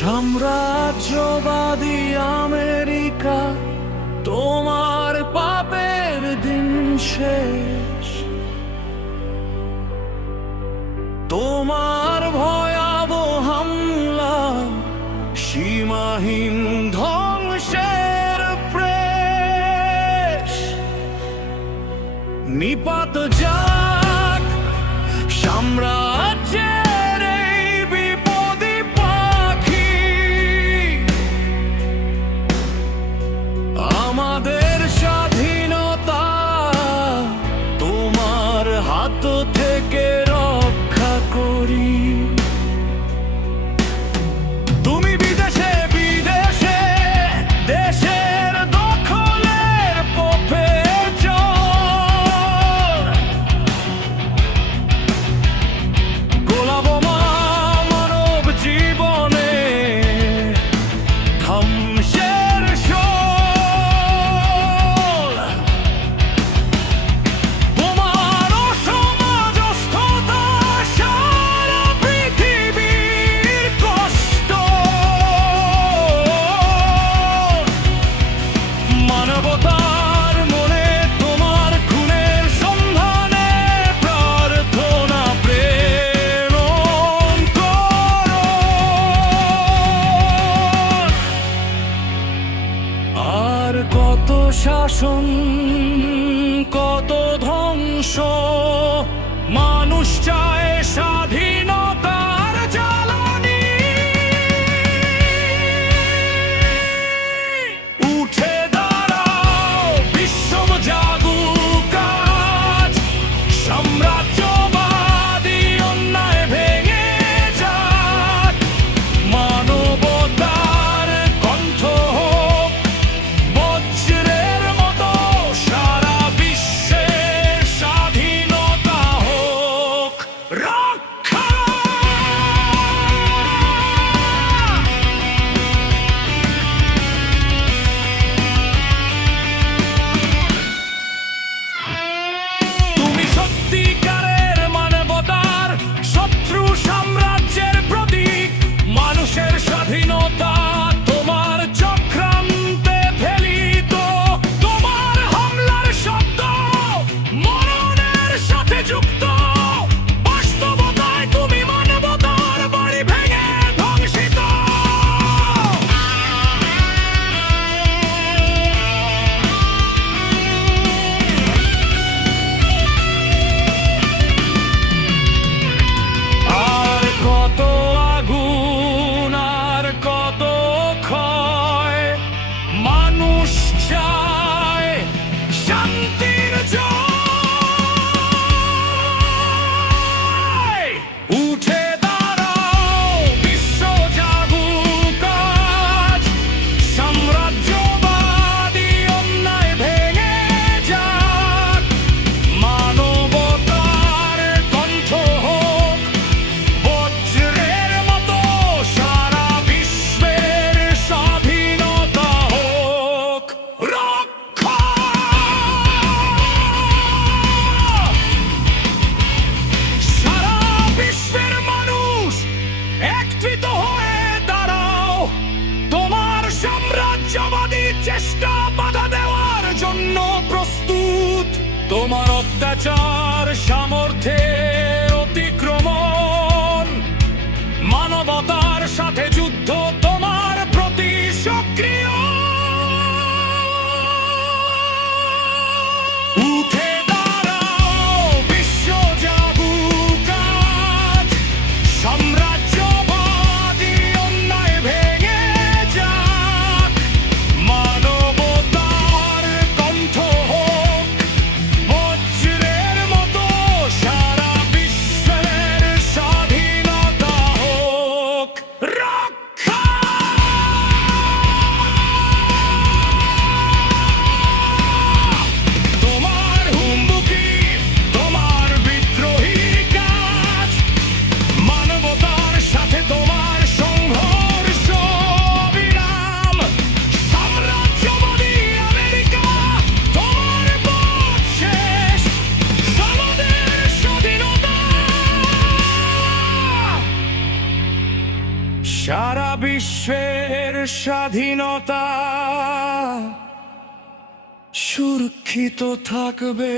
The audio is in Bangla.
সাম্রাজ্যবাদী আমেরিকা, তোমার পাপের দিন শেষ। তোমার ভয়াবহ হামলা, সীমাহীন ধ্বংসের প্রেষ। নিপাত যাক সাম্রাজ্যের এই বিপদী পাখি, আমাদের স্বাধীনতা তোমার হাত থেকে রক্ষা করি। তুমি বিদেশে বিদেশে দেশের দখলের পথে চল। গোলাবোমা মানব জীবনে ধ্বংসের শোল। তোমার অসমাজস্থতা সারা পৃথিবীর কষ্ট। মানবতার মনে তোমার খুনের সন্ধানে প্রার্থনা প্রেরণ করো। আর কত শাসন, কত ধ্বংস, মানুষ চায় স্বাধীনতার জ্বালানি। উঠে দাঁড়াও বিশ্বম জাগুক আজ, সাম্রাজ্যবাদী অন্যায় ভেঙে যাক। মানবতার কণ্ঠ হোক বজ্রের মতো, সারা বিশ্বের স্বাধীনতা হোক রক্ষা। তুমি সত্যিকারের মানবতার শত্রু সাম্রাজ্যের প্রতীক। মানুষের স্বাধীনতা তোমার চক্রান্তে ফেলিত। তোমার হামলার শব্দ মরণের সাথে যুক্ত। বাস্তবতায় তুমি মানবতার বাড়ি ভেঙে ধ্বংসিত। আর কত আগুন, আর কত ক্ষয়, মানুষ চায় শান্তির জয়। উঠে দাঁড়াও বিশ্ব জাগুক আজ, সাম্রাজ্যবাদী অন্যায় ভেঙে যাক। মানবতার কণ্ঠ হোক বজ্রের মতো, সারা বিশ্বের স্বাধীনতা হোক রক্ষা। সারা বিশ্বের মানুষ একত্রিত হয়ে দাঁড়াও। তোমার সাম্রাজ্যবাদী চেষ্টা বাধা দেওয়ার জন্য প্রস্তুত। তোমার অত্যাচার সামর্থ্যের অতিক্রমণ, মানবতার সাথে যুদ্ধ তোমার প্রতি সক্রিয়। উঠে দাঁড়াও বিশ্ব জাগুক আজ, সাম্রাজ্যবাদী অন্যায় ভেঙে যাক। মানবতার কণ্ঠ হোক বজ্রের মতো, সারা বিশ্বের স্বাধীনতা সুরক্ষিত থাকবে।